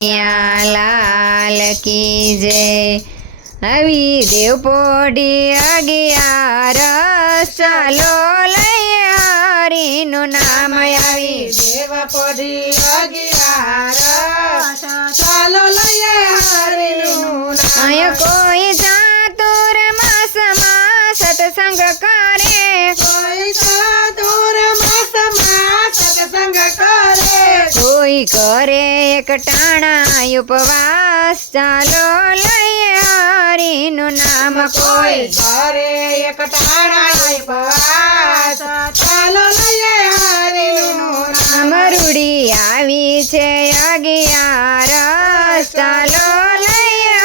લાલ કી જય। આવી દેવપોઢી 11 ચાલો લઈએ હરિનું નામ। આવી દેવપોઢી 11 ચાલો લઈએ હરિનું નામ। અહીંયા કોઈ ચાતુર માસમાં સત્સંગ કરે, કોઈ ચાતુર માસમાં સત્સંગ કરે, કોઈ કરે એક ટાણા ઉપવાસ। ચાલો લઈએ હરિનું નામ। કોઈ કરે એક ટાણા ઉપવાસ। ચાલો લઈએ હરિનું નામ। રૂડી આવી છે 11 ચાલો લઈએ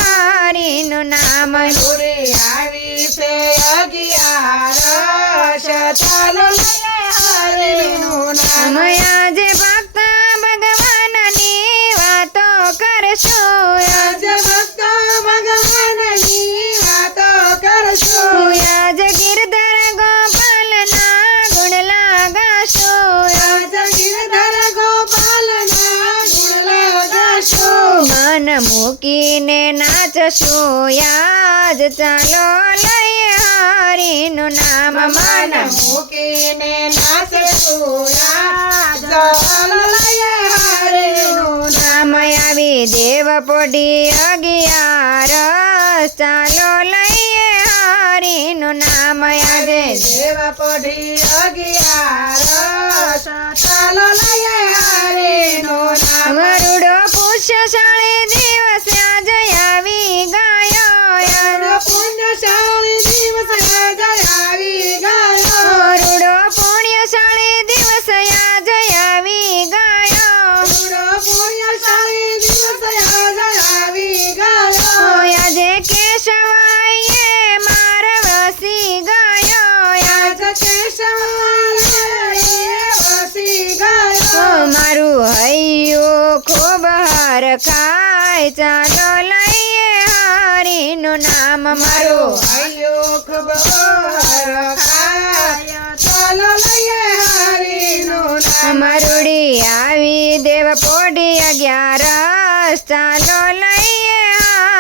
હરિનું નામ। રૂડી આવી છે 11 ચાલો લઈએ હરિનું નામ। આજે ભક્ત ભગવાનની વાતો કરશું, આજે ભક્ત ભગવાનની વાતો કરશું। આજે ગિરધર ગોપાલના ગુણ લગાશું, આજે ગિરધર ગોપાલના ગુણ લગાશું। મન મૂકીને નાચશું યાદ। ચાલો લઈએ હરિનું નામ। મન મૂકીને નાચશું યાદ। ચાલો લઈએ હરિનું નામ। આવી દેવપોઢી 11 ચાલો લઈએ હરિનું નામ। આજે દેવપોઢી 11 ચાલો લઈએ હરિનું નામ। રૂડો પુષ્યશાળી દિવસ આજે આવી ગયો, પુણ્યશાળી દિવસ આજે આવી ગયો। રૂડો પુણ્યશાળી દિવસ આજે આવી ગયો, પુણ્યશાળી દિવસ આજે આવી ગયો। આજે કેશવાઈએ માર વસી ગયો, આજે કેશવાઈએ વસી ગયો। મારું હૈયું ખૂબ હરખાય। ચાલો લઈએ હરિનું નામ। મારું હૈયું ખૂબ હરખાય। ચાલો લઈએ હરિનું નામ। રૂડી આવી દેવપોઢી 11 ચાલો લઈએ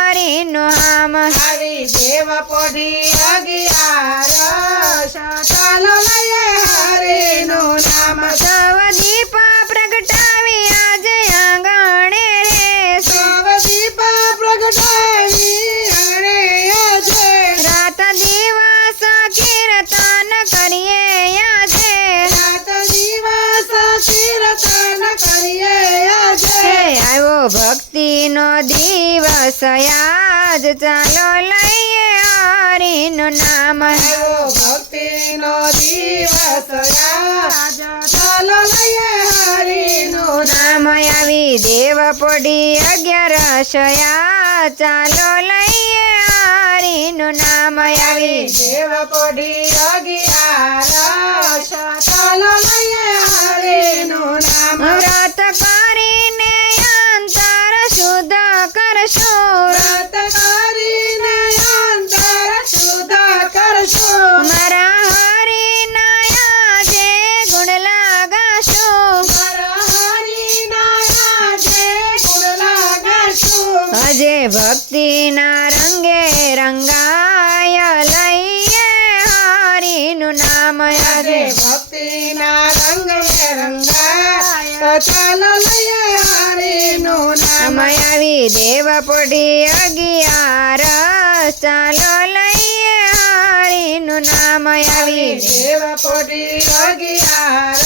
હરિનું નામ। આવી દેવપોઢી 11 ચાલો લઈએ હરિનું નામ। સૌ દીપ પ્રગટાવી આજે આંગણે રે, સૌ દીપ પ્રગટાવી આંગણે આજે, રાત દિવસ કીર્તન કરીએ આજે, રાત દિવસ કીર્તન કરીએ આજે। આવ્યો ભક્તિનો દિવસ આજ। ચાલો લઈએ હરિનું નામ। આવ્યો ભક્તિનો દિવસ આજ। ચાલો લઈએ હરિનું નામ। આવી દેવપોઢી 11 ચાલો લઈએ હરિનું નામ। આવી દેવપોઢી 11 ચાલો લઈએ હરિનું નામ। વ્રત કરીને અંતર શુદ્ધ કરશું, વ્રત કરીને અંતર શુદ્ધ કરશું। મારા હરિના આજે ગુણ લગાશું, મારા હરિના આજે ગુણ લગાશું। અજે ભક્તિના રંગે રંગાય લઈએ હરિનું નામ। આજે ભક્તિના રંગ રંગાય ચાલો લઈએ હરિનું નામ। આવી દેવપોઢી 11 ચાલો લઈએ હરિનું નામ। આવી દેવપોઢી 11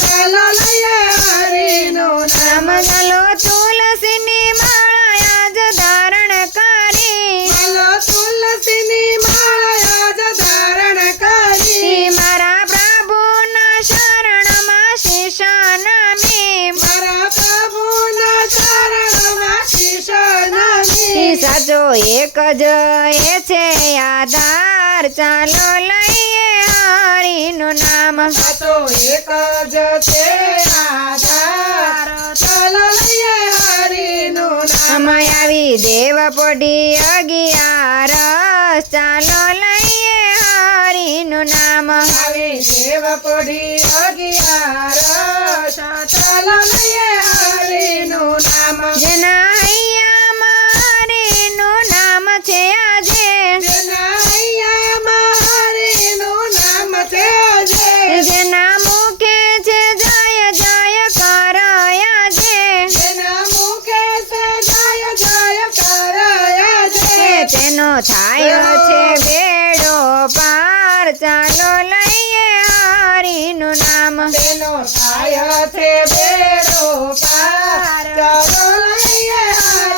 ચાલો લઈએ હરિનું નામ। ચાલો તુલસીની માળા આજ ધારણ કરી, ચાલો તુલસીની માળા આજ ધારણ કરી, મારા પ્રભુના શરણમાં શીશ નમી, મારા પ્રભુના ચરણમાં શીશ નમી। સાચો એક જ એ છે આધાર। ચાલો લઈએ હરિનું નામ। સાચો એક જ છે આધાર। ચાલો લઈએ હરિનું નામ। આવી દેવપોઢી 11 ચાલો લઈએ હરિનું નામ। આવી દેવ પડી અગિયારસ ચાલો લઈએ હરિનું નામ જેના હૈયામાં હરિનું નામ છે આજે જેના હૈયામાં હરિનું નામ છે આજે જેના મુખે છે જય જયકાર આજે જેના મુખે છે જય જયકાર આજે તેનો થાય છે બેડો પાર ચાલો લઈએ હરિનું નામ તેનો થાય છે બેડો પાર ચાલો લઈએ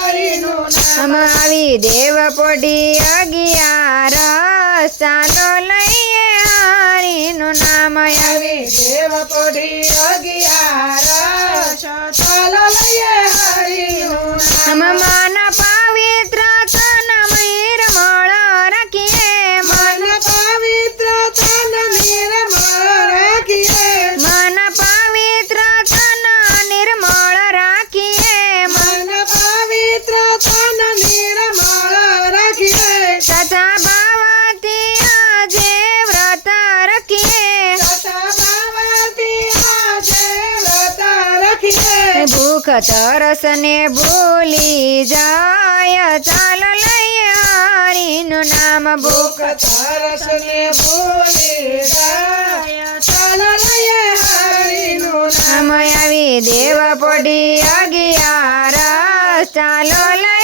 હરિનું નામ આવી દેવ પોઢી અગિયારસ ચાલો લઈએ હરિનું નામ આવી દેવ પડી અગિયારસ ચાલો લઈએ હરિનું નામ મન પવિત્ર તન નિર્મળ રાખીએ મન પવિત્ર તન નિર્મળ રાખીએ મન પવિત્ર તન નિર્મળ રાખીએ મન પવિત્ર તન નિર્મળ રાખીએ સચા ભાવથી આજે વ્રત રાખીએ સતા ભાવથી આજે વ્રત રાખીએ ભૂખ તરસ ને ભૂલી જાય ચાલો લઈએ હરિનું નામ ભૂખ તરસ ને ભૂલી જાય ચાલો લઈએ હરિનું નામ નામ આવી દેવ પોઢી અગિયારસ ચાલો લઈએ